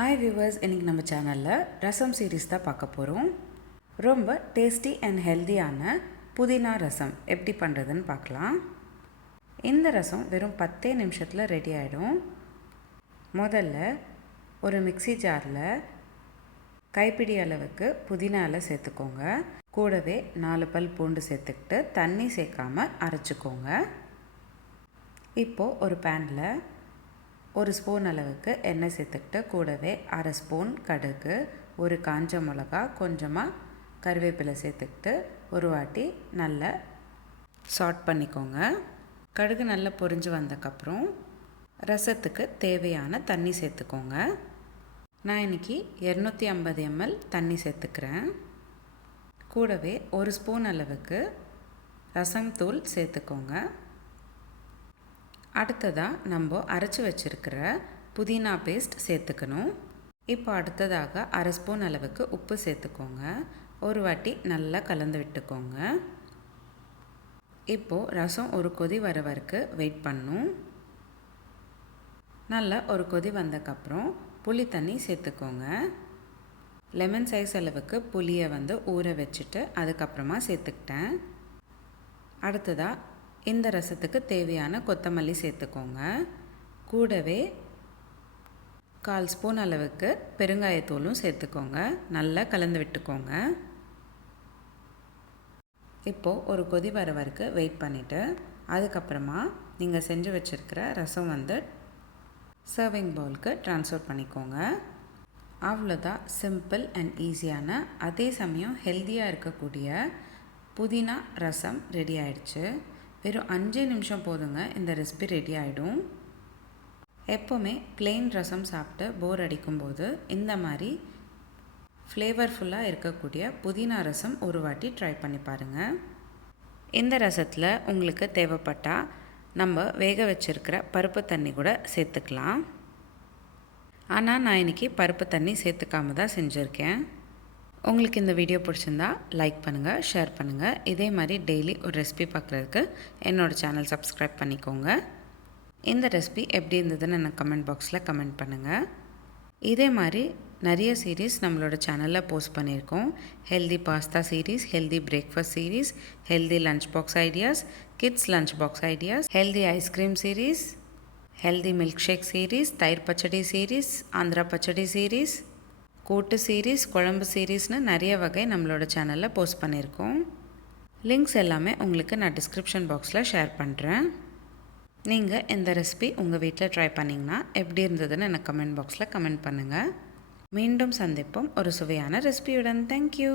Hi viewers, இன்றைக்கி நம்ம சேனலில் ரசம் சீரீஸ் தான் பார்க்க போகிறோம். ரொம்ப டேஸ்டி அண்ட் ஹெல்த்தியான புதினா ரசம் எப்படி பண்ணுறதுன்னு பார்க்கலாம். இந்த ரசம் வெறும் 10 நிமிஷத்தில் ரெடி ஆகிடும். முதல்ல ஒரு மிக்ஸி ஜாரில் கைப்பிடி அளவுக்கு புதினா இலை சேர்த்துக்கோங்க. கூடவே 4 பல் பூண்டு சேர்த்துக்கிட்டு தண்ணி சேர்க்காமல் அரைச்சிக்கோங்க. இப்போது ஒரு பேனில் 1 ஸ்பூன் அளவுக்கு எண்ணெய் சேர்த்துக்கிட்டு கூடவே 1/2 ஸ்பூன் கடுகு, ஒரு காஞ்ச மிளகா, கொஞ்சமாக கருவேப்பிலை சேர்த்துக்கிட்டு ஒரு வாட்டி நல்லா சாட் பண்ணிக்கோங்க. கடுகு நல்லா பொரிஞ்சு வந்தக்கப்புறம் ரசத்துக்கு தேவையான தண்ணி சேர்த்துக்கோங்க. நான் இன்றைக்கி 250 ml தண்ணி சேர்த்துக்கிறேன். கூடவே 1 ஸ்பூன் அளவுக்கு ரசம் தூள் சேர்த்துக்கோங்க. அடுத்ததாக நம்ம அரைச்சி வச்சுருக்கிற புதினா பேஸ்ட் சேர்த்துக்கணும். இப்போ அடுத்ததாக 1/2 ஸ்பூன் அளவுக்கு உப்பு சேர்த்துக்கோங்க. ஒரு வாட்டி நல்லா கலந்து விட்டுக்கோங்க. இப்போது ரசம் ஒரு கொதி வர வரைக்கும் வெயிட் பண்ணும். நல்லா ஒரு கொதி வந்தக்கப்புறம் புளி தண்ணி சேர்த்துக்கோங்க. லெமன் சைஸ் அளவுக்கு புளியை ஊற வச்சுட்டு அதுக்கப்புறமா சேர்த்துக்கிட்டேன். அடுத்ததாக இந்த ரசத்துக்கு தேவையான கொத்தமல்லி சேர்த்துக்கோங்க. கூடவே 1/4 ஸ்பூன் அளவுக்கு பெருங்காயத்தூளும் சேர்த்துக்கோங்க. நல்லா கலந்து விட்டுக்கோங்க. இப்போது ஒரு கொதி வர வரைக்கும் வெயிட் பண்ணிவிட்டு அதுக்கப்புறமா நீங்கள் செஞ்சு வச்சுருக்கிற ரசம் சர்விங் பவுலுக்கு ட்ரான்ஸ்ஃபர் பண்ணிக்கோங்க. அவ்வளோதான், சிம்பிள் அண்ட் ஈஸியான அதே சமயம் ஹெல்த்தியாக இருக்கக்கூடிய புதினா ரசம் ரெடி ஆயிடுச்சு. வெறும் 5 நிமிஷம் போதுங்க, இந்த ரெசிபி ரெடி ஆகிடும். எப்போவுமே பிளெயின் ரசம் சாப்பிட்டு போர் அடிக்கும்போது இந்த மாதிரி ஃப்ளேவர்ஃபுல்லாக இருக்கக்கூடிய புதினா ரசம் ஒரு வாட்டி ட்ரை பண்ணி பாருங்கள். இந்த ரசத்தில் உங்களுக்கு தேவைப்பட்டால் நம்ம வேக வச்சுருக்கிற பருப்பு தண்ணி கூட சேர்த்துக்கலாம். ஆனால் நான் இன்றைக்கி பருப்பு தண்ணி சேர்த்துக்காம தான் செஞ்சுருக்கேன். உங்களுக்கு இந்த வீடியோ பிடிச்சிருந்தா லைக் பண்ணுங்கள், ஷேர் பண்ணுங்கள். இதே மாதிரி டெய்லி ஒரு ரெசிபி பார்க்குறதுக்கு என்னோடய சேனல் சப்ஸ்கிரைப் பண்ணிக்கோங்க. இந்த ரெசிபி எப்படி இருந்ததுன்னு எனக்கு கமெண்ட் பாக்ஸில் கமெண்ட் பண்ணுங்கள். இதே மாதிரி நிறைய சீரீஸ் நம்மளோட சேனலில் போஸ்ட் பண்ணியிருக்கோம். Healthy pasta series, healthy breakfast series, healthy lunch box ideas, kids lunch box ideas, healthy ice cream series, healthy milkshake series, தயிர் pachadi series, Andhra pachadi series, kootu series, குழம்பு சீரீஸ்னு நிறைய வகை நம்மளோட சேனலில் போஸ்ட் பண்ணியிருக்கோம். லிங்க்ஸ் எல்லாமே உங்களுக்கு நான் டிஸ்கிரிப்ஷன் பாக்ஸில் ஷேர் பண்ணுறேன். நீங்கள் இந்த ரெசிபி உங்கள் வீட்டில் ட்ரை பண்ணிங்கன்னா எப்படி இருந்ததுன்னு எனக்கு கமெண்ட் பாக்ஸில் கமெண்ட் பண்ணுங்கள். மீண்டும் சந்திப்போம் ஒரு சுவையான ரெசிபியுடன். தேங்க்யூ.